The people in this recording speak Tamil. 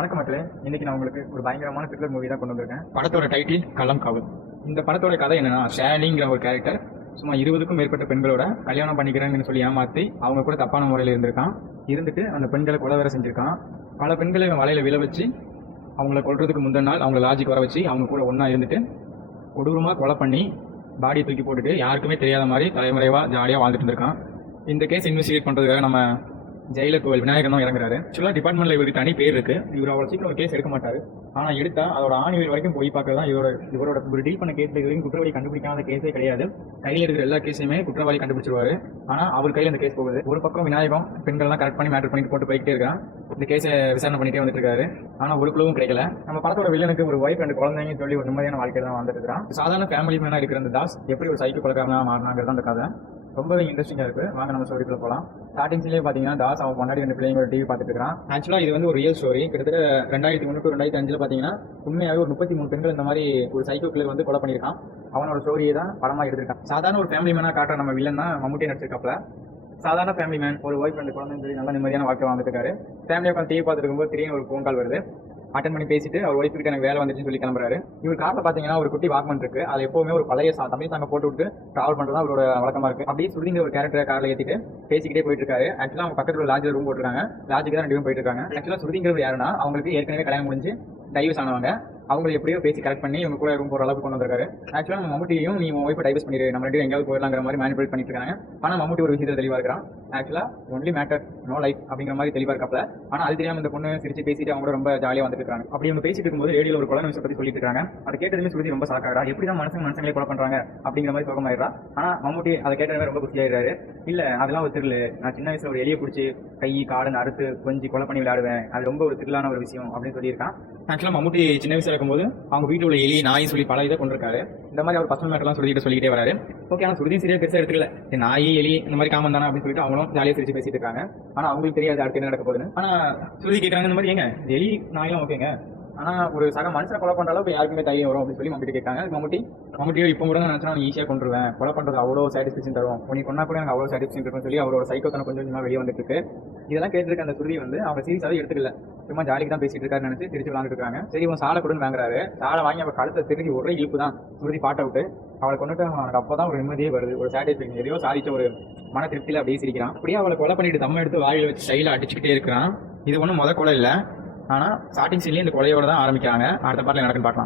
வணக்கம் மக்களே. இன்னைக்கு நான் உங்களுக்கு ஒரு பயங்கரமான த்ரில்லர் மூவி தான் கொண்டு வந்திருக்கேன். படத்தோட டைட்டில் கள்ளம் காவல். இந்த படத்தோட கதை என்னன்னா, ஷேலிங்கிற ஒரு கேரக்டர் சும்மா 20க்கும் மேற்பட்ட பெண்களோட கல்யாணம் பண்ணிக்கிறேன்னு சொல்லி ஏமாத்தி அவங்க கூட தப்பான முறையில் இருந்துட்டு அந்த பெண்களை கொலை வேற செஞ்சிருக்கான். பல பெண்களை வலையில விழ வச்சு அவங்கள கொல்றதுக்கு முந்தின நாள் அவங்கள லாஜிக் வர வச்சு அவங்க கூட ஒன்றா இருந்துட்டு கொடூரமாக கொலை பண்ணி பாடியை தூக்கி போட்டுட்டு யாருக்குமே தெரியாத மாதிரி தலைமறைவாக ஜாலியாக வாழ்ந்துட்டு இருந்திருக்கான். இந்த கேஸ் இன்வெஸ்டிகேட் பண்ணுறதுக்காக நம்ம ஜெயிலர் கோவில் விநாயகர் தான் இறங்குறாரு. ஆக்சுவலாக டிபார்ட்மெண்ட்ல இவருக்கு தனி பேர் இருக்கு. இவர் அவ்வளோ சீக்கிரம் ஒரு கேஸ் எடுக்க மாட்டாரு. ஆனால் எடுத்தா அதோட ஆணிவேர் வரைக்கும் போய் பார்க்கறது தான் இவரோட ஒரு டீல் பண்ண கேஸ் வரைக்கும் குற்றவாளி கண்டுபிடிக்காத கேஸே கிடையாது. கையில் இருக்கிற எல்லா கேஸையுமே குற்றவாளி கண்டுபிடிச்சிருவாரு. ஆனால் அவர் கையில் அந்த கேஸ் போகுது. ஒரு பக்கம் விநாயகம் பெண்கள்லாம் கரெக்ட் பண்ணி மேட்டர் பண்ணிட்டு போட்டு போய்கிட்டே இருக்கான். இந்த கேஸை விசாரணை பண்ணிட்டே வந்துட்டு இருக்காரு. ஆனால் ஒரு குழுவும் கிடைக்கல. நம்ம படத்தோட வில்லனுக்கு ஒரு ஒய்ஃப் 2 குழந்தைங்க சொல்லி ஒரு நிம்மதியான வாழ்க்கை தான் வந்துட்டு இருக்கான். சாதாரண ஃபேமிலி மேனா இருக்கிற அந்த தாஸ் எப்படி ஒரு சைக்கோ கொலைக்காரனா மாறினாங்கிறது அந்த கதை ரொம்பவே இன்ட்ரெஸ்டிங்காக இருக்கு. வாங்க நம்ம ஸ்டோரிக்குள்ள போகலாம். ஸ்டார்டிங்ஸ்லேயே பார்த்தீங்கன்னா தாஸ் அவன் முன்னாடி 2 பிள்ளைங்க டிவி பார்த்துட்டு இருக்கான். ஆக்சுவலாக இது வந்து ஒரு ரியல் ஸ்டோரி. கிட்டத்தட்ட 2003 to 2005 பார்த்தீங்கன்னா உண்மையாகவே ஒரு 33 பெண்கள் இந்த மாதிரி ஒரு சைக்கோ கில்லர் வந்து கொலை பண்ணியிருக்கான். அவனோட ஸ்டோரியை தான் படமாக எடுத்திருக்கான். சாதாரண ஒரு ஃபேமிலி மேனாக காட்டுற நம்ம வில்லன் தான் மம்முட்டி நடிச்சிருக்காப்ல. சாதாரண ஃபேமிலி மேன் ஒரு ஒய்ஃப் 2 குழந்தைன்னு சொல்லி நல்ல நிம்மதியான வாழ்க்கை வாழ்ந்துட்டு இருக்காரு. ஃபேமிலியை உட்காந்து டிவி பார்த்துட்டு இருக்கும்போது திடீர்னு ஒரு ஃபோன் கால் வருது. அட்டன் பண்ணி பேசிட்டு அவர் ஒய்ஃப் கிட்ட எனக்கு வேலை வந்துச்சுன்னு சொல்லி கிளம்புறாரு. இவர் காரில் பார்த்தீங்கன்னா ஒரு குட்டி வாக்மன் இருக்கு. அது எப்பவுமே ஒரு பழைய தமிழ் சாங்க போட்டு விட்டு டிராவல் பண்ணுறது அவரோட வழக்கமா இருக்கு. அப்படியே சுருதிங்க ஒரு கேரக்டர் காரில் ஏற்றிட்டு பேசிக்கிட்டே போயிட்டு இருக்காரு. ஆக்சுவலாக அவங்க பக்கத்தில் ஒரு லாட்ஜில் ரூம் போட்டுருக்காங்க. லாட்ஜுக்கு தான் 2 பேரும் போயிட்டு இருக்காங்க. ஆக்சுவலாக சுருதிங்கிறது யாருன்னா அவங்களுக்கு ஏற்கனவே கல்யாணம் முடிஞ்சு டைவர்ஸ் ஆனவங்க. அவங்க எப்படியோ பேசி கரெக்ட் பண்ணி இவங்க கூட ரூம் போகிற அளவுக்கு கொண்டு வந்திருக்காரு. ஆக்சுவலாக நம்ம மம்முட்டியும் நீ உன் ஒய்ஃபை டைவர்ஸ் பண்ணிடு, நம்ம 2 எங்கேயாவது போயிடலாங்கிற மாதிரி மேனிபுலேட் பண்ணிட்டு இருக்காங்க. ஆனால் மம்முட்டி ஒரு விஷயத்தில் தெளிவாக இருக்கிறான். ஆக்சுவலாக ஒன்லி மேட்டர் நோ லைஃப் அப்படிங்கிற மாதிரி தெளிவாக இருக்காப்ல. ஆனால் அது தெரியாமல் இந்த பொண்ணு சிரிச்சு பேசிட்டு அவங்க கூட ரொம்ப ஜாலியாக வந்துட்டு இருக்காங்க. அப்படி அவங்க பேசிட்டு இருக்கும்போது ரேடியோவில் ஒரு கொலை நியூஸ் பற்றி சொல்லிட்டு இருக்காங்க. அதை கேட்டதுமே சுருதி ரொம்ப சாக்காடா, எப்படி தான் மனுஷங்களே கொலை பண்ணுறாங்க அப்படிங்கிற மாதிரி சோகமாயிடுறா. ஆனால் மம்முட்டி அதை கேட்டதுமே ரொம்ப குசியாயிடுறாரு. இல்லை அதெல்லாம் ஒரு திரில், நான் சின்ன வயசுல ஒரு எலியை பிடிச்சி கை காடுன்னு அறுத்து கொஞ்சம் கொலை பண்ணி விளையாடுவேன், அது ரொம்ப ஒரு திரிலான ஒரு விஷயம் அப்படின்னு சொல்லியிருக்கான். ஆக்சுவலாக மம்முட்டி சின்ன வயசுல இருக்கும்போது அவங்க வீட்டில் உள்ள எலி நாய் சொல்லி பல இதை கொண்டிருக்காரு. இந்த மாதிரி அவர் பர்சனல் மேட்டர்லாம் சொல்லிக்கிட்டே வராரு. ஓகே, ஆனால் சுருதியும் சரியா பெருசாக எடுத்துக்கல. நாய் எலி இந்த மாதிரி காமன் தானே அப்படின்னு சொல்லிட்டு அவங்களும் ஜாலியாக சிரிச்சு பேசிட்டு இருக்காங்க. ஆனால் அவங்களுக்கு தெரியாது அடுத்து என்ன நடக்க போகுதுன்னு. ஆனால் சுருதி கேட்குறாங்க, இந்த மாதிரி ஏங்க எலி நாயெல்லாம் ஓகேங்க, ஆனால் ஒரு சக மனுஷனை கொலை பண்ணுற அளவுக்கு யாருக்குமே தைரியம் வரும் அப்படின்னு சொல்லி மம்முட்டி கேட்காங்க. மம்முட்டியோ இப்போ கூட நான் நினச்சா ஈஸியாக கொண்டுருவேன், கொலை பண்ணுறது அவ்வளோ சாட்டிஸ்ஃபேக்ஷன் தரும், உனக்கு கொண்டா கூட எனக்கு அவ்வளோ சாட்டிஸ்ஃபேக்ஷன் இருக்குன்னு சொல்லி அவரோட சைக்கோத்தனை கொஞ்சம் கொஞ்சமாக வெளியே வந்துட்டு இருக்கு. இதெல்லாம் கேட்டிருக்க அந்த சுருதி வந்து அவங்க சீரியஸாகவே எடுத்துக்கல, சும்மா ஜாலிக்கு தான் பேசிட்டு இருக்காரு நினைச்சு திருச்சி விளாண்டுட்டு இருக்காங்க. சரி இவன் சாலை கொடுன்னு வாங்குறாரு. சாலை வாங்கி அவள் கழுத்தை திரும்பி ஒரே இழுப்பு தான் சுருதி பாட்டை விட்டு அவளை கொண்டுட்டு அவனுக்கு அப்போதான் ஒரு நிம்மதியே வருது, ஒரு சாட்டிஸ்ஃபேக்ஷன், எதையோ சாதிச்ச ஒரு மன திருப்தியில் அப்படியே சிரிக்கிறான். அப்படியே அவளை கொலை பண்ணிட்டு தம்ம எடுத்து வாயில் வச்சு ஸ்டைல அடிச்சுக்கிட்டே இருக்கிறான். இது ஒன்றும் கொலை இல்லை, ஆனால் ஸ்டார்டிங் சீன்லேயே இந்த கொலையோட தான் ஆரம்பிக்கிறாங்க. அடுத்த பாட்டில் நடக்குன்னு பார்க்கலாம்.